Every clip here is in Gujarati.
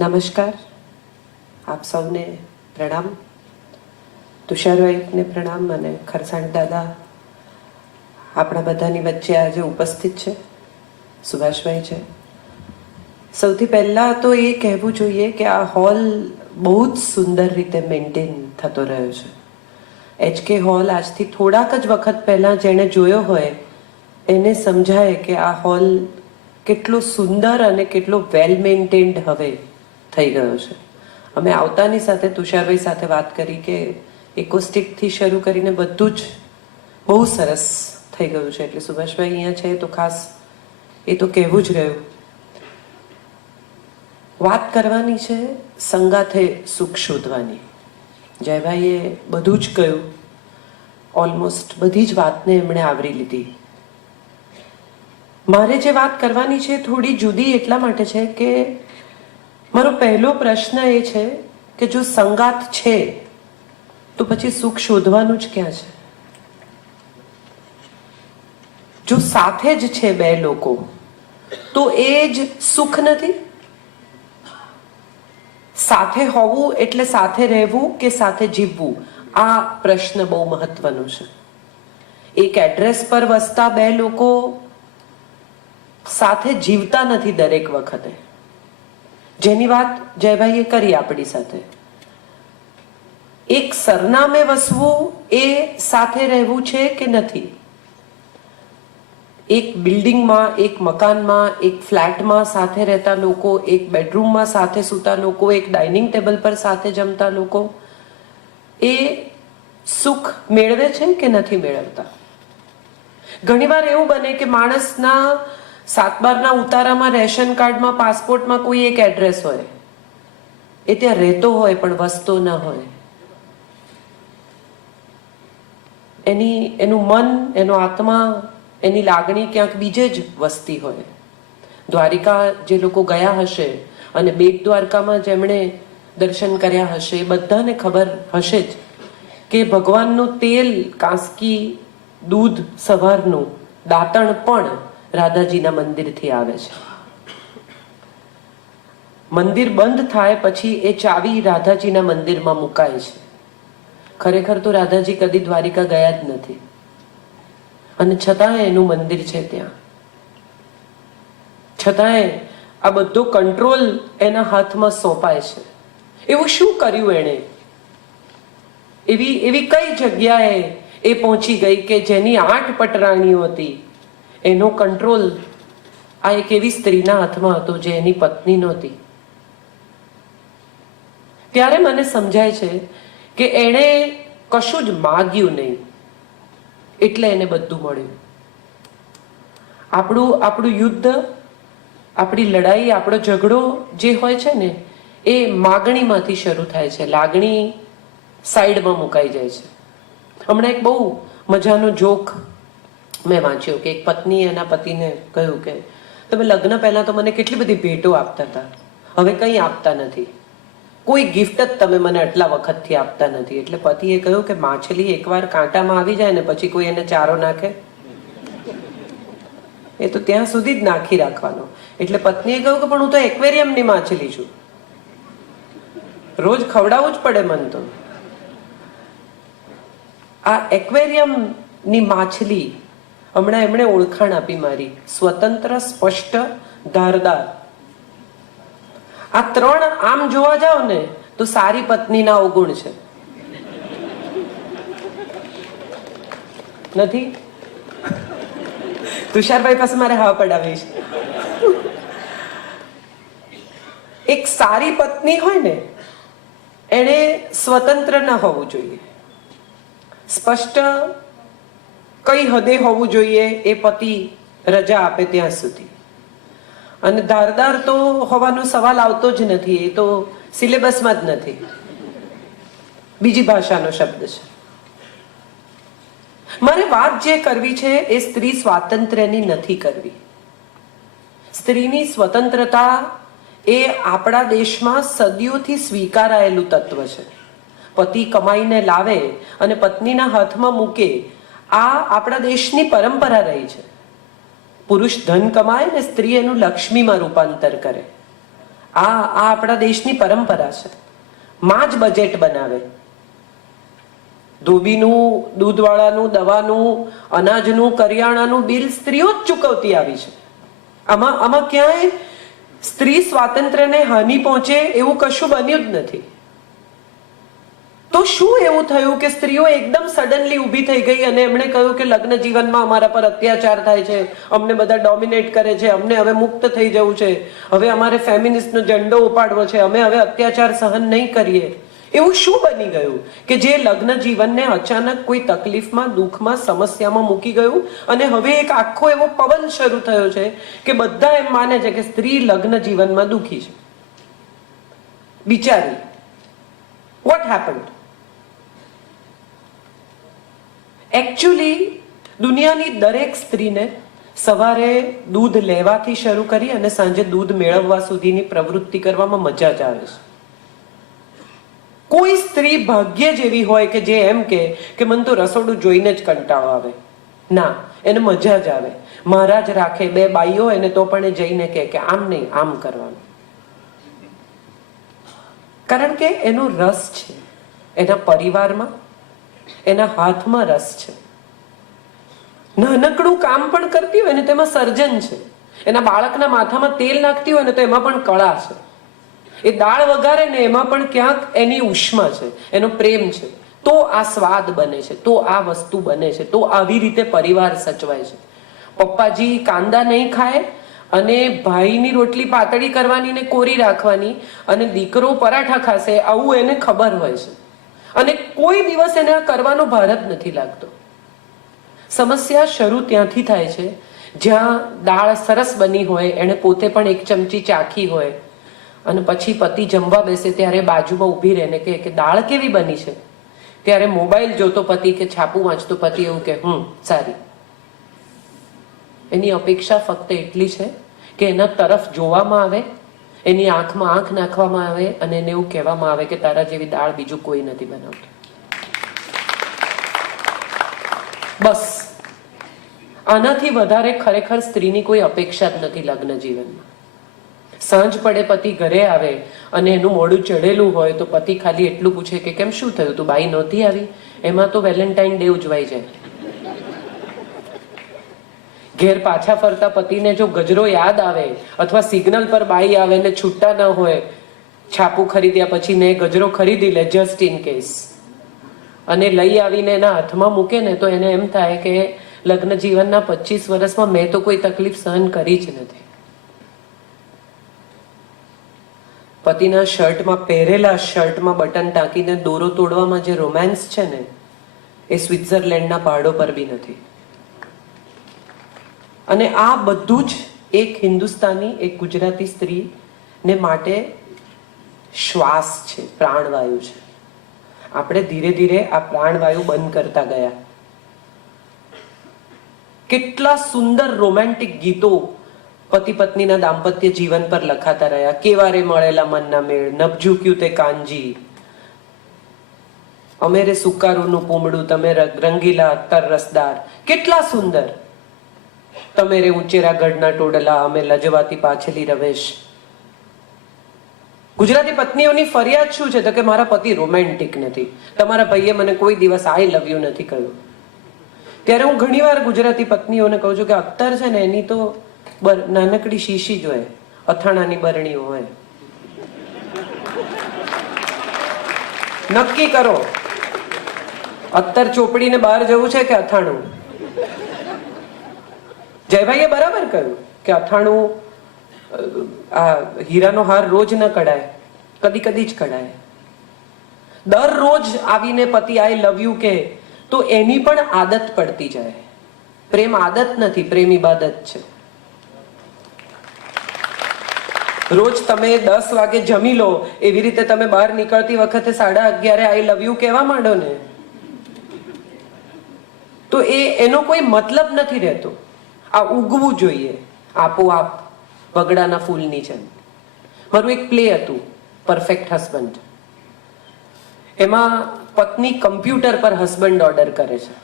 નમસ્કાર, આપ સૌને પ્રણામ. તુષારભાઈને પ્રણામ અને ખરસાણ દાદા આપણા બધાની વચ્ચે આજે ઉપસ્થિત છે. સુભાષભાઈ છે. સૌથી પહેલાં તો એ કહેવું જોઈએ કે આ હોલ બહુ જ સુંદર રીતે મેન્ટેન થતો રહ્યો છે. HK હોલ આજથી થોડાક જ વખત પહેલાં જેણે જોયો હોય એને સમજાય કે આ હોલ કેટલો સુંદર અને કેટલો વેલ મેન્ટેન્ડ હવે થઈ ગયો છે. અમે આવતાની સાથે તુષારભાઈ સાથે વાત કરી કે એકોસ્ટિકથી શરૂ કરીને બધું જ બહુ સરસ થઈ ગયું છે. એટલે સુભાષભાઈ અહીંયા છે તો ખાસ એ તો કહેવું જ રહ્યું. વાત કરવાની છે સંગાથે સુખ શોધવાની. જયભાઈએ બધું જ કહ્યું. ઓલમોસ્ટ બધી જ વાતને એમણે આવરી લીધી. મારે જે વાત કરવાની છે થોડી જુદી એટલા માટે છે કે મારો પહેલો પ્રશ્ન એ છે કે જો સંગાત છે તો પછી સુખ શોધવાનું જ ક્યાં છે? જો સાથે જ છે બે લોકો તો એ જ સુખ નથી? સાથે હોવું એટલે સાથે રહેવું કે સાથે જીવવું? આ પ્રશ્ન બહુ મહત્વનો છે. એક એડ્રેસ પર વસતા બે લોકો સાથે જીવતા નથી દરેક વખતે, જેની વાત જયભાઈએ કરી આપણી સાથે. એક સરનામે વસવું એ સાથે રહેવું છે કે નથી? એક બિલ્ડિંગમાં, એક મકાનમાં, એક ફ્લેટમાં સાથે રહેતા લોકો, એક બેડરૂમમાં સાથે સૂતા લોકો, એક ડાઇનિંગ ટેબલ પર સાથે જમતા લોકો, એ સુખ મેળવે છે કે નથી મેળવતા? ઘણીવાર એવું બને કે માણસના 7/12ના ઉતારામાં, રેશન કાર્ડમાં, પાસપોર્ટમાં કોઈ એક એડ્રેસ હોય, એ ત્યાં રહેતો હોય પણ વસતો ન હોય. એનું મન, એનો આત્મા, એની લાગણી ક્યાંક બીજે જ વસતી હોય. દ્વારિકા જે લોકો ગયા હશે અને બેટ દ્વારકામાં જેમણે દર્શન કર્યા હશે એ બધાને ખબર હશે જ કે ભગવાનનું તેલ, કાંસકી, દૂધ સવારનું, દાંતણ પણ રાધાજીના મંદિરથી આવે છે. મંદિર બંધ થાય પછી એ ચાવી રાધાજીના મંદિરમાં મુકાય છે. ખરેખર તો રાધાજી કદી દ્વારિકા ગયા જ નથી અને છતાંય એનું મંદિર છે ત્યાં. છતાંય આ બધો કંટ્રોલ એના હાથમાં સોંપાય છે. એવું શું કર્યું એણે? એવી કઈ જગ્યાએ એ પહોંચી ગઈ કે જેની 8 પટરાણીઓ હતી એનો કંટ્રોલ આ એક એવી સ્ત્રીના હાથમાં હતો જે એની પત્ની નહોતી? ત્યારે મને સમજાય છે કે એણે કશું જ માગ્યું નહીં એટલે એને બધું મળ્યું. આપણું યુદ્ધ, આપણી લડાઈ, આપણો ઝઘડો જે હોય છે ને એ માગણીમાંથી શરૂ થાય છે. લાગણી સાઈડમાં મુકાઈ જાય છે. હમણાં એક બહુ મજાનો જોક મેં વાંચ્યો કે એક પત્નીએ એના પતિને કહ્યું કે તમે લગ્ન પહેલા તો મને કેટલી બધી ભેટો આપતા હતા, હવે કંઈ આપતા નથી. કોઈ ગિફ્ટ જ તમે મને આટલા વખતથી આપતા નથી. એટલે પતિએ કહ્યું કે માછલી એકવાર કાંટામાં આવી જાય ને પછી કોઈ એને ચારો નાખે? એ તો ત્યાં સુધી જ નાખી રાખવાનો. એટલે પત્નીએ કહ્યું કે પણ હું તો એક્વેરિયમની માછલી છું, રોજ ખવડાવવું જ પડે મન તો. આ એક્વેરિયમની માછલી હમણાં એમણે ઓળખાણ આપી મારી: સ્વતંત્ર, સ્પષ્ટ, ધારદાર. આ 3 આમ જોવા જાવ ને તો સારી પત્નીના અવગુણ છે, નથી? તુષારભાઈ પાસે મારે હા પડાવી છે. એક સારી પત્ની હોય ને એણે સ્વતંત્ર ન હોવું જોઈએ, સ્પષ્ટ કઈ હદે હોવું જોઈએ એ પતિ રજા આપે ત્યાં સુધી, અને ધારદાર તો હોવાનો સવાલ આવતો જ નથી. એ તો સિલેબસમાં જ નથી, બીજી ભાષાનો શબ્દ છે. મારે વાત જે કરવી છે એ સ્ત્રી સ્વાતંત્ર્યની નથી કરવી. સ્ત્રીની સ્વતંત્રતા એ આપણા દેશમાં સદીઓથી સ્વીકારાયેલું તત્વ છે. પતિ કમાઈને લાવે અને પત્નીના હાથમાં મૂકે, આ આપણા દેશની પરંપરા રહી છે. પુરુષ ધન કમાય ને સ્ત્રી એનું લક્ષ્મીમાં રૂપાંતર કરે. આ આપણા દેશની પરંપરા છે. માં જ બજેટ બનાવે. ધોબીનું, દૂધવાળાનું, દવાનું, અનાજનું, કરિયાણાનું બિલ સ્ત્રીઓ જ ચૂકવતી આવી છે. આમાં ક્યાંય સ્ત્રી સ્વાતંત્ર્યને હાનિ પહોંચે એવું કશું બન્યું જ નથી. તો શું એવું થયું કે સ્ત્રીઓ એકદમ સડનલી ઊભી થઈ ગઈ અને એમણે કહ્યું કે લગ્ન જીવનમાં અમારા પર અત્યાચાર થાય છે, અમને બધા ડોમિનેટ કરે છે, અમને હવે મુક્ત થઈ જવું છે, હવે અમારે ફેમિનિસ્ટનો ઝંડો ઉપાડવો છે, અમે હવે અત્યાચાર સહન નહીં કરીએ. એવું શું બની ગયું કે જે લગ્ન જીવનને અચાનક કોઈ તકલીફમાં, દુઃખમાં, સમસ્યામાં મૂકી ગયું અને હવે એક આખો એવો પવન શરૂ થયો છે કે બધા એમ માને છે કે સ્ત્રી લગ્ન જીવનમાં દુઃખી છે. બિચારી, વોટ હેપન્ડ? એકચ્યુઅલી દુનિયાની દરેક સ્ત્રીને સવારે દૂધ લેવાથી શરૂ કરી અને સાંજે દૂધ મેળવવા સુધીની પ્રવૃત્તિ કરવામાં મજા જ આવે છે. કોઈ સ્ત્રી ભાગ્ય જેવી હોય કે જે એમ કે મને તો રસોડું જોઈને જ કંટાળો આવે. ના, એને મજા જ આવે. મહારાજ રાખે, બે બાઈઓ હોય ને તો પણ એ જઈને કે આમ નહીં, આમ કરવાનું. કારણ કે એનો રસ છે, એના પરિવારમાં, એના હાથમાં રસ છે. નાનકડું કામ પણ કરતી હોય ને તેમાં સર્જન છે. એના બાળકના માથામાં તેલ નાખતી હોય ને તો એમાં પણ કળા છે. એ દાળ વઘારે ને એમાં પણ ક્યાંક એની ઉષ્મા છે, એનો પ્રેમ છે. તો આ સ્વાદ બને છે, તો આ વસ્તુ બને છે, તો આવી રીતે પરિવાર સચવાય છે. પપ્પાજી કાંદા નહીં ખાય અને ભાઈની રોટલી પાતળી કરવાની ને કોરી રાખવાની અને દીકરો પરાઠા ખાશે, આવું એને ખબર હોય છે. અને કોઈ દિવસ એને આ કરવાનો ભાર જ નથી લાગતો. સમસ્યા શરૂ ત્યાંથી થાય છે જ્યાં દાળ સરસ બની હોય, એને પોતે પણ એક ચમચી ચાખી હોય અને પછી પતિ જમવા બેસે ત્યારે બાજુમાં ઊભી રહીને કે દાળ કેવી બની છે? ત્યારે મોબાઈલ જોતો પતિ કે છાપું વાંચતો પતિ એવું કે સારી. એની અપેક્ષા ફક્ત એટલી છે કે એના તરફ જોવામાં આવે, એની આંખમાં આંખ નાખવામાં આવે અને એને એવું કહેવામાં આવે કે તારા જેવી દાળ બીજું કોઈ નથી બનાવતું. બસ આનાથી વધારે ખરેખર સ્ત્રીની કોઈ અપેક્ષા જ નથી લગ્ન જીવનમાં. સાંજ પડે પતિ ઘરે આવે અને એનું મોઢું ચડેલું હોય તો પતિ ખાલી એટલું પૂછે કે કેમ, શું થયું, તું બાઈ નહોતી આવી? એમાં તો વેલેન્ટાઇન ડે ઉજવાઈ જાય. ઘેર પાછા ફરતા પતિને જો ગજરો યાદ આવે અથવા સિગ્નલ પર બાઈ આવે ને છૂટા ન હોય, છાપું ખરીદ્યા પછી ને ગજરો ખરીદી લે જસ્ટ ઇન કેસ અને લઈ આવીને એના હાથમાં મૂકે ને તો એને એમ થાય કે લગ્ન જીવનના 25 વર્ષમાં મેં તો કોઈ તકલીફ સહન કરી જ નથી. પતિના શર્ટમાં, પહેરેલા શર્ટમાં બટન ટાંકીને દોરો તોડવામાં જે રોમાન્સ છે ને એ સ્વિટ્ઝરલેન્ડના પહાડો પર બી નથી. અને આ બધું જ એક હિન્દુસ્તાની, એક ગુજરાતી સ્ત્રીને માટે શ્વાસ છે, પ્રાણવાયુ છે. આપણે ધીરે ધીરે આ પ્રાણવાયુ બંધ કરતા ગયા. કેટલા સુંદર રોમેન્ટિક ગીતો પતિ પત્નીના દાંપત્ય જીવન પર લખાતા રહ્યા. કેવારે મળેલા મનના મેળ, નભજુક્યું તે કાંજી, અમેરે સુકારુનું પૂમડું, તમે રંગીલા અત્તર રસદાર. કેટલા સુંદર. તમે રે ઉંચેરા ગઢના ટોડલા, અમે લજવાતી પાછલી રવેશ. ગુજરાતી પત્નીઓની ફરિયાદ શું છે તો કે મારા પતિ રોમેન્ટિક નથી, તમારા ભાઈએ મને કોઈ દિવસ આઈ લવ યુ નથી કહ્યું. ત્યારે હું ઘણીવાર ગુજરાતી પત્નીઓને કહું છું કે અત્તર છે ને એની તો નાનકડી શીશી જ હોય, અથાણાની બરણીઓ હોય. નક્કી કરો, અત્તર ચોપડીને બહાર જવું છે કે અથાણું? જયભાઈએ બરાબર કહ્યું કે અથાણું, આ હીરાનો હાર રોજ ન કઢાય, કદી કદી જ કઢાય. દરરોજ આવીને પતિ આઈ લવ યુ કે તો એની પણ આદત પડતી જાય. પ્રેમ આદત નથી, પ્રેમ ઇબાદત છે. રોજ તમે 10 વાગે જમી લો એવી રીતે તમે બહાર નીકળતી વખતે 11:30 આઈ લવ યુ કહેવા માંડો ને તો એનો કોઈ મતલબ નથી રહેતો. આ ઉગવું જોઈએ આપોઆપ પગડાના ફૂલની જેમ. મારું એક પ્લે હતું પરફેક્ટ હસબન્ડ. એમાં પત્ની કમ્પ્યુટર પર હસબન્ડ ઓર્ડર કરે છે.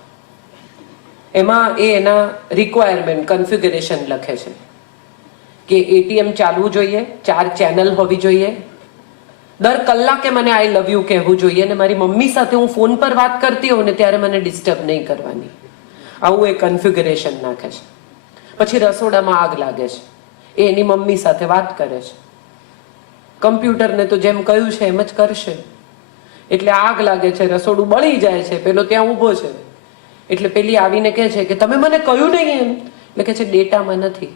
એમાં એના રિક્વાયરમેન્ટ, કન્ફિગરેશન લખે છે કે એટીએમ ચાલવું જોઈએ, 4 ચેનલ હોવી જોઈએ, દર કલાકે મને આઈ લવ યુ કહેવું જોઈએ, અને મારી મમ્મી સાથે હું ફોન પર વાત કરતી હોઉં ને ત્યારે મને ડિસ્ટર્બ નહીં કરવાની. આવું એ કન્ફિગરેશન નાખે છે. પછી રસોડામાં આગ લાગે છે, એ એની મમ્મી સાથે વાત કરે છે. કમ્પ્યુટરને તો જેમ કહ્યું છે એમ જ કરશે. એટલે આગ લાગે છે, રસોડું બળી જાય છે, પેલો ત્યાં ઊભો છે. એટલે પેલી આવીને કહે છે કે તમે મને કહ્યું નહીં એમ. એટલે કહે છે ડેટામાં નથી.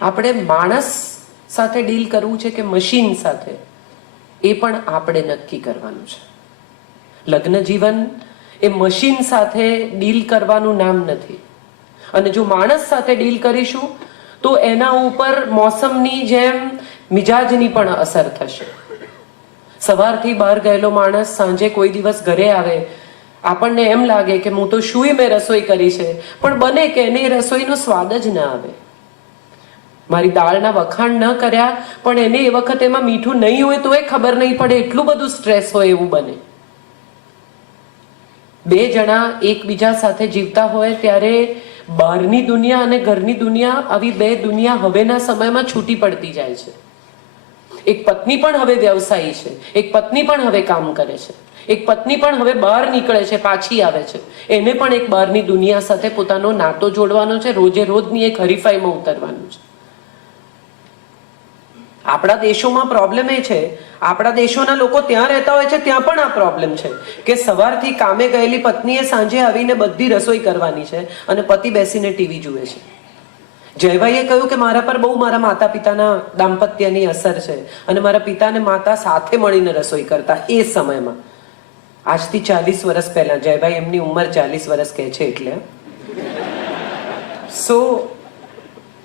આપણે માણસ સાથે ડીલ કરવું છે કે મશીન સાથે, એ પણ આપણે નક્કી કરવાનું છે. લગ્ન જીવન એ મશીન સાથે ડીલ કરવાનું નામ નથી. અને જો માણસ સાથે ડીલ કરીશું તો એના ઉપર મોસમની જેમ મિજાજની પણ અસર થશે. સવારથી બહાર ગયેલો માણસ સાંજે કોઈ દિવસ ઘરે આવે, આપણને એમ લાગે કે હું તો શુંય મેં રસોઈ કરી છે, પણ બને કે એને રસોઈનો સ્વાદ જ ના આવે. મારી દાળના વખાણ ન કર્યા પણ એને એ વખત એમાં મીઠું નહીં હોય તો એ ખબર નહીં પડે, એટલું બધું સ્ટ્રેસ હોય એવું બને. 2 જણા એકબીજા સાથે જીવતા હોય ત્યારે બહારની દુનિયા અને ઘરની દુનિયા, આવી 2 દુનિયા હવેના સમયમાં છૂટી પડતી જાય છે. એક પત્ની પણ હવે વ્યવસાયી છે, એક પત્ની પણ હવે કામ કરે છે, એક પત્ની પણ હવે બહાર નીકળે છે, પાછી આવે છે. એને પણ એક બહારની દુનિયા સાથે પોતાનો નાતો જોડવાનો છે, રોજે રોજની એક હરીફાઈમાં ઉતરવાનું છે. આપણા દેશોમાં પ્રોબ્લેમ એ છે, આપણા દેશોના લોકો ત્યાં રહેતા હોય છે ત્યાં પણ આ પ્રોબ્લેમ છે કે સવારથી કામે ગયેલી પત્નીએ સાંજે આવીને બધી રસોઈ કરવાની છે અને પતિ બેસીને ટીવી જુએ છે. જયભાઈએ કહ્યું કે મારા પર બહુ મારા માતા પિતાના દાંપત્યની અસર છે અને મારા પિતા અને માતા સાથે મળીને રસોઈ કરતા એ સમયમાં. આજથી 40 વર્ષ પહેલા, જયભાઈ એમની ઉંમર 40 વર્ષ કહે છે એટલે. સો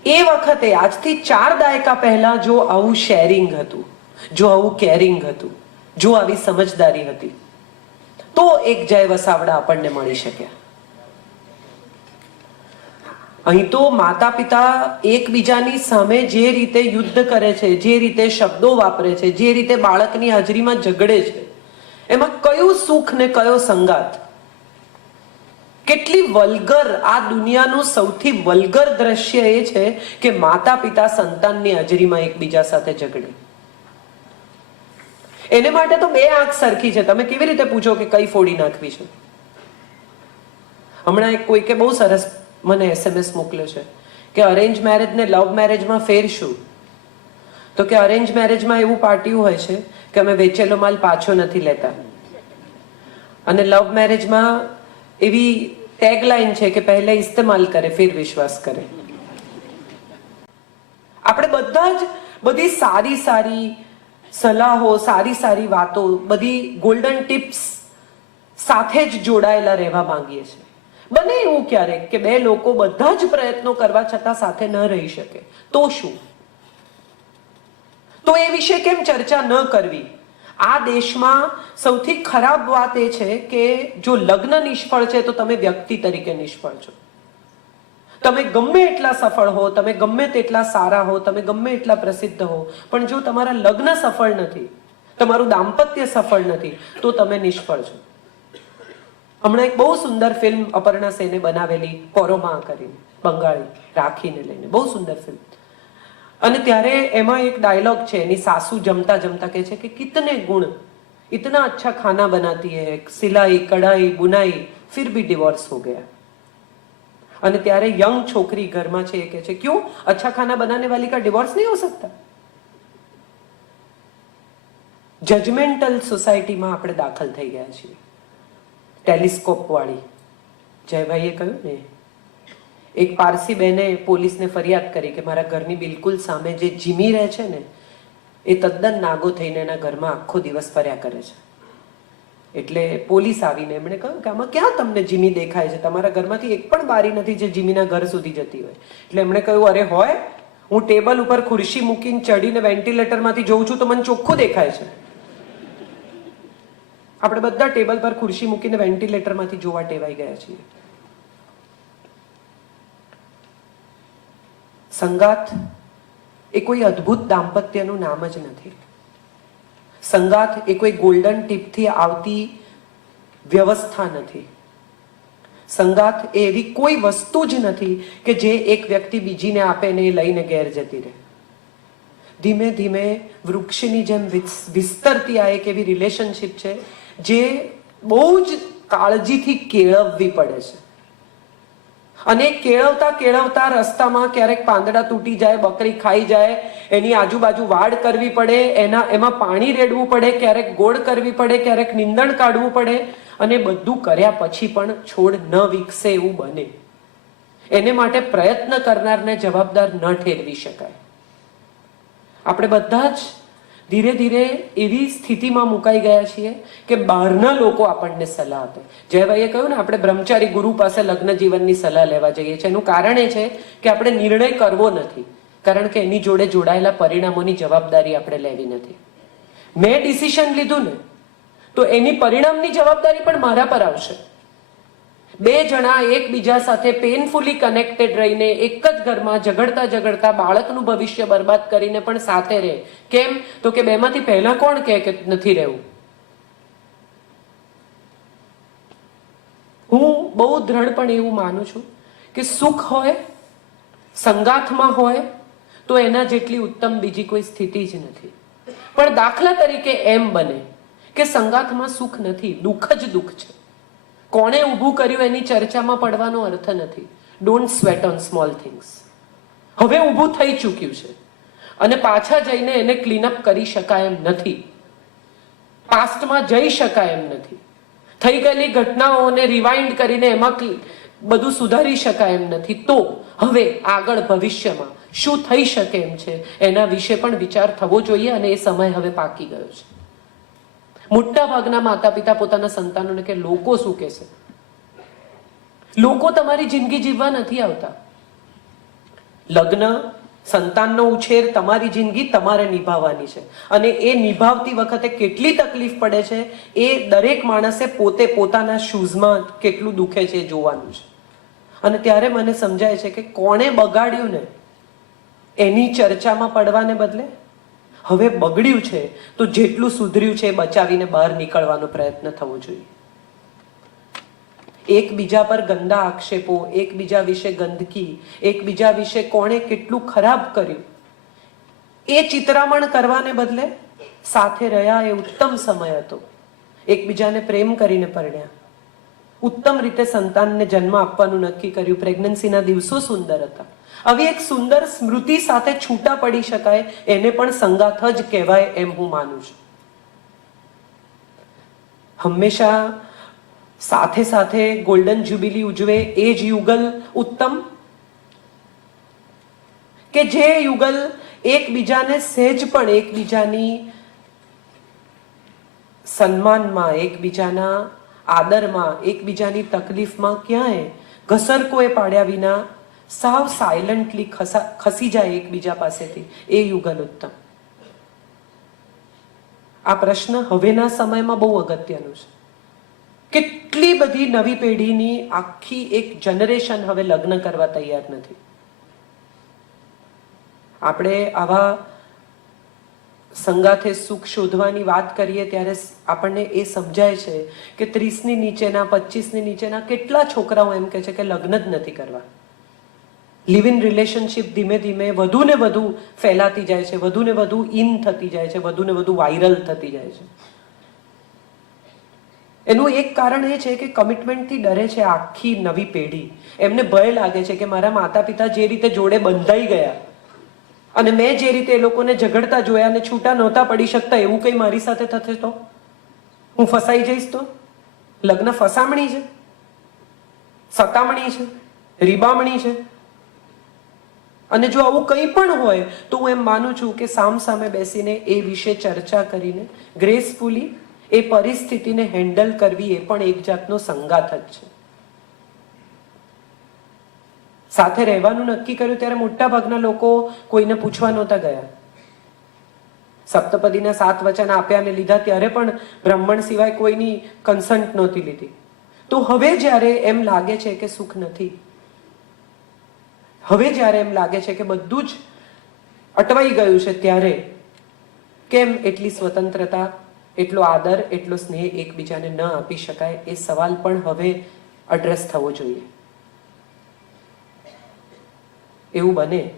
એ વખતે આજથી 4 દાયકા પહેલા જો આવું શેરિંગ હતું, જો આવું કેરિંગ હતું, જો આવી સમજદારી હતી, તો એક જય વસાવડા આપણને મળી શક્યા. અહીં તો માતા પિતા એકબીજાની સામે જે રીતે યુદ્ધ કરે છે, જે રીતે શબ્દો વાપરે છે, જે રીતે બાળકની હાજરીમાં ઝઘડે છે, એમાં કયું સુખ ને કયો સંગાત. કેટલી વલ્ગર, આ દુનિયાનું સૌથી વલ્ગર દ્રશ્ય એ છે કે માતા પિતા સંતાનની હાજરીમાં એકબીજા સાથે ઝઘડે. એને માટે તો 2 આંખ સરખી છે. તમે કેવી રીતે પૂછો કે કઈ ફોડી નાખવી છે? હમણાં એક કોઈકે બહુ સરસ મને SMS મોકલ્યો છે કે અરેન્જ મેરેજ ને લવ મેરેજમાં ફેર શું? તો કે અરેન્જ મેરેજમાં એવું પાટિયું હોય છે કે અમે વેચેલો માલ પાછો નથી લેતા, અને લવ મેરેજમાં એવી ટેગલાઈન છે કે પહેલે ઇસ્તેમાલ કરે ફિર વિશ્વાસ કરે. આપણે બધા જ બધી સારી સારી સલાહો, સારી સારી વાતો, બધી ગોલ્ડન ટિપ્સ સાથે જ જોડાયેલા રહેવા માંગીએ છીએ. બને એવું ક્યારેક કે 2 લોકો બધા જ પ્રયત્નો કરવા છતાં સાથે ન રહી શકે, તો શું? તો એ વિશે કેમ ચર્ચા ન કરવી? આ દેશમાં સૌથી ખરાબ વાત એ છે કે જો લગ્ન નિષ્ફળ છે તો તમે વ્યક્તિ તરીકે નિષ્ફળ છો. તમે ગમે એટલા સફળ હો, તમે ગમે તેટલા સારા હો, તમે ગમે એટલા પ્રસિદ્ધ હો, પણ જો તમારા લગ્ન સફળ નથી, તમારું દાંપત્ય સફળ નથી, તો તમે નિષ્ફળ છો. હમણાં એક બહુ સુંદર ફિલ્મ અપર્ણા સેને બનાવેલી, કોરોમા કરીને, બંગાળી, રાખીને લઈને, બહુ સુંદર ફિલ્મ. અને ત્યારે એમાં એક ડાયલોગ છે, એની સાસુ જમતા જમતા કહે છે કે કિતને ગુણ, इतना अच्छा खाना बनाती है, सिलाई कढ़ाई बुनाई, फिर भी डिवोर्स हो गया. અને ત્યારે યંગ છોકરી ઘરમાં છે એ કહે છે ક્यों, अच्छा खाना बनाने वाली का डिवोर्स नहीं हो सकता. જજમેન્ટલ સોસાયટીમાં આપણે દાખલ થઈ ગયા છીએ. ટેલિસ્કોપ વાળી જયભાઈએ કહ્યું ને, એક પારસી બેને પોલીસને ફરિયાદ કરી કે મારા ઘરની બિલકુલ સામે જે જીમી રહે છે ને, એ તદ્દન નાગો થઈને એના ઘરમાં આખો દિવસ ફર્યા કરે છે. એટલે પોલીસ આવીને એમણે કહ્યું કે આમાં ક્યાં તમને જીમી દેખાય છે? તમારા ઘરમાંથી એક પણ બારી નથી જે જીમીના ઘર સુધી જતી હોય. એટલે એમણે કહ્યું અરે હોય, હું ટેબલ ઉપર ખુરશી મૂકીને ચડીને વેન્ટિલેટરમાંથી જોઉં છું તો મને ચોખ્ખું દેખાય છે. આપણે બધા ટેબલ પર ખુરશી મૂકીને વેન્ટિલેટરમાંથી જોવા ટેવાઈ ગયા છીએ. સંગાત એ કોઈ અદ્ભુત દાંપત્યનું નામ જ નથી. સંગાત એ કોઈ ગોલ્ડન ટીપથી આવતી વ્યવસ્થા નથી. સંગાથ એ એવી કોઈ વસ્તુ જ નથી કે જે એક વ્યક્તિ બીજીને આપે ને એ લઈને ઘેર જતી રહે. ધીમે ધીમે વૃક્ષની જેમ વિસ્તરતી આ એક એવી રિલેશનશિપ છે જે બહુ જ કાળજીથી કેળવવી પડે છે. અને કેળવતા કેળવતા રસ્તામાં ક્યારેક પાંદડા તૂટી જાય, બકરી ખાઈ જાય, એની આજુબાજુ વાડ કરવી પડે, એમાં પાણી રેડવું પડે, ક્યારેક ગોળ કરવી પડે, ક્યારેક નીંદણ કાઢવું પડે, અને બધું કર્યા પછી પણ છોડ ન વિકસે એવું બને. એને માટે પ્રયત્ન કરનારને જવાબદાર ન ઠેરવી શકાય. આપણે બધા જ ધીરે ધીરે એવી સ્થિતિમાં મુકાઈ ગયા છીએ કે બહારના લોકો આપણને સલાહ આપે. જયભાઈએ કહ્યું ને, આપણે બ્રહ્મચારી ગુરુ પાસે લગ્ન જીવનની સલાહ લેવા જઈએ છીએ. એનું કારણ એ છે કે આપણે નિર્ણય કરવો નથી, કારણ કે એની જોડે જોડાયેલા પરિણામોની જવાબદારી આપણે લેવી નથી. મેં ડિસિઝન લીધું ને, તો એની પરિણામની જવાબદારી પણ મારા પર આવશે. બે જણા એકબીજા સાથે પેનફુલી કનેક્ટેડ રહીને એક જ ઘરમાં ઝઘડતા ઝઘડતા બાળકનું ભવિષ્ય બરબાદ કરીને પણ સાથે રહે. કેમ? તો કે બેમાંથી પહેલા કોણ કહે કે નથી રહેવું? હું બહુ દ્રઢપણે એવું માનું છું કે સુખ હોય, સંગાથમાં હોય, તો એના જેટલી ઉત્તમ બીજી કોઈ સ્થિતિ જ નથી. પણ દાખલા તરીકે એમ બને કે સંગાથમાં સુખ નથી, દુઃખ જ દુઃખ છે. કોણે ઊભું કર્યું એની ચર્ચામાં પડવાનો અર્થ નથી. Don't sweat on small things. હવે ઊભું થઈ ચૂક્યું છે અને પાછા જઈને એને ક્લીનઅપ કરી શકાય એમ નથી. પાસ્ટમાં જઈ શકાય એમ નથી. થઈ ગયેલી ઘટનાઓને રિવાઇન્ડ કરીને એમાં બધું સુધારી શકાય એમ નથી. તો હવે આગળ ભવિષ્યમાં શું થઈ શકે એમ છે એના વિશે પણ વિચાર થવો જોઈએ, અને એ સમય હવે પાકી ગયો છે. મોટા ભાગના માતા પિતા પોતાના સંતાનોને કે લોકો શું કહેશે. લોકો તમારી જિંદગી જીવવા નથી આવતા. લગ્ન, સંતાનનો ઉછેર, તમારી જિંદગી તમારે નિભાવવાની છે. અને એ નિભાવતી વખતે કેટલી તકલીફ પડે છે એ દરેક માણસે પોતે પોતાના શૂઝમાં કેટલું દુખે છે એ જોવાનું છે. અને ત્યારે મને સમજાય છે કે કોણે બગાડ્યું ને એની ચર્ચામાં પડવાને બદલે હવે બગડ્યું છે તો જેટલું સુધર્યું છે એ બચાવીને બહાર નીકળવાનો પ્રયત્ન થવો જોઈએ. એકબીજા પર ગંદા આક્ષેપો, એકબીજા વિશે ગંદકી, એકબીજા વિશે કોણે કેટલું ખરાબ કર્યું એ ચિત્રામણ કરવાને બદલે સાથે રહ્યા એ ઉત્તમ સમય હતો. એકબીજાને પ્રેમ કરીને પરણ્યા, ઉત્તમ રીતે સંતાનને જન્મ આપવાનું નક્કી કર્યું, પ્રેગ્નન્સીના દિવસો સુંદર હતા. આવી એક સુંદર સ્મૃતિ સાથે છૂટા પડી શકાય એને પણ સંગાથ જ કહેવાય એમ હું માનું છું. હંમેશા સાથે સાથે ગોલ્ડન જ્યુબિલી ઉજવે એ જ યુગલ ઉત્તમ, કે જે યુગલ એકબીજાને સહેજ પણ એકબીજાની સન્માનમાં, એકબીજાના આદરમાં, એકબીજાની તકલીફમાં ક્યાંય ઘસરકોએ પાડ્યા વિના સાવ સાયલન્ટલી ખસી જાય એકબીજા પાસેથી, એ યુગલ ઉત્તમ. આ પ્રશ્ન હવેના સમયમાં બહુ અગત્યનો છે. કેટલી બધી નવી પેઢીની આખી એક જનરેશન હવે લગ્ન કરવા તૈયાર નથી. આપણે આવા સંગાથે સુખ શોધવાની વાત કરીએ ત્યારે આપણને એ સમજાય છે કે 30ની નીચેના, 25ની નીચેના કેટલા છોકરાઓ એમ કહે છે કે લગ્ન જ નથી કરવા. લિવ ઇન રિલેશનશિપ ધીમે ધીમે વધુ ને વધુ ફેલાતી જાય છે, વધુ ને વધુ ઇન થતી જાય છે, વધુ ને વધુ વાયરલ થતી જાય છે. એનું એક કારણ એ છે કે કમિટમેન્ટથી ડરે છે આખી નવી પેઢી. એમને ભય લાગે છે કે મારા માતા પિતા જે રીતે જોડે બંધાઈ ગયા અને મેં જે રીતે એ લોકોને ઝઘડતા જોયા અને છૂટા નહોતા પડી શકતા, એવું કંઈ મારી સાથે થશે તો હું ફસાઈ જઈશ. તો લગ્ન ફસામણી છે, સતામણી છે, રીબામણી છે. અને જો આવું કંઈ પણ હોય તો હું એમ માનું છું કે સામસામે બેસીને એ વિશે ચર્ચા કરીને ગ્રેસફુલી એ પરિસ્થિતિને હેન્ડલ કરવી એ પણ એક જાતનો સંગાથ જ છે. સાથે રહેવાનું નક્કી કર્યું ત્યારે મોટા ભાગના લોકો કોઈને પૂછવા નહોતા ગયા. સપ્તપદીના 7 વચન આપ્યા અને લીધા ત્યારે પણ બ્રાહ્મણ સિવાય કોઈની કન્સન્ટ નહોતી લીધી. તો હવે જ્યારે એમ લાગે છે કે સુખ નથી, હવે જ્યારે એમ લાગે છે કે બધું જ અટવાઈ ગયું છે, ત્યારે કેમ એટલી સ્વતંત્રતા, એટલો આદર, એટલો સ્નેહ એકબીજાને ન આપી શકાય? એ સવાલ પણ હવે એડ્રેસ થવો જોઈએ. એવું બને